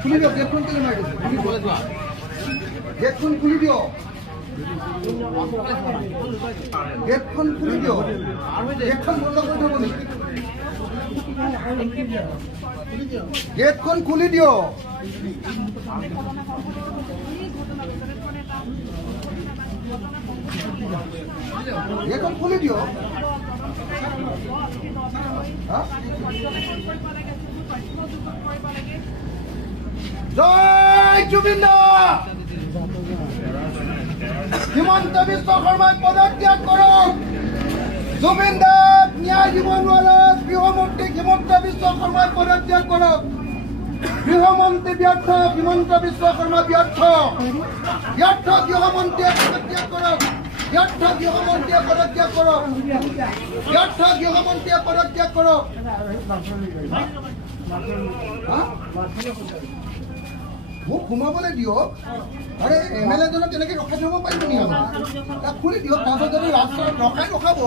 খুলি দিও, গেটখন কেলে মাৰি দিছে? গেটখন খুলি দিও, গেটখন খুলি দিও, গেটখন বন্ধ কৰি থব নেকি? গেটখন খুলি দিও। গেটখন খুলি দিও। জয় জুবিন দা। হিমন্ত বিশ্ব শৰ্মাই পদত্যাগ কৰক। জুবিন দাক ন্যায় দিব নোৱাৰা গৃহমন্ত্ৰী হিমন্ত বিশ্ব শৰ্মাই পদত্যাগ কৰক। গৃহমন্ত্ৰী ব্যৰ্থ, হিমন্ত বিশ্ব শৰ্মা ব্যৰ্থ। ব্যৰ্থ গৃহমন্ত্ৰীয়ে পদত্যাগ কৰক। ব্যৰ্থ গৃহমন্ত্ৰীয়ে পদত্যাগ কৰক। ব্যৰ্থ গৃহমন্ত্ৰীয়ে পদত্যাগ কৰক। মোক সোমাবলৈ দিয়ক। আৰে MLA জনক তেনেকৈ ৰখাই থব পাৰিব নেকি? তাক খুলি দিয়ক, তাৰপিছত যদি ৰাস্তাত ৰখাব।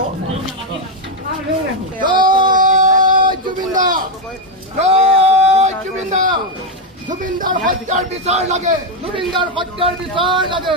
জয় জুবিন দা, জয় জুবিন দা। জুবিন দাৰ হত্যাৰ বিচাৰ লাগে, জুবিন দাৰ হত্যাৰ বিচাৰ লাগে।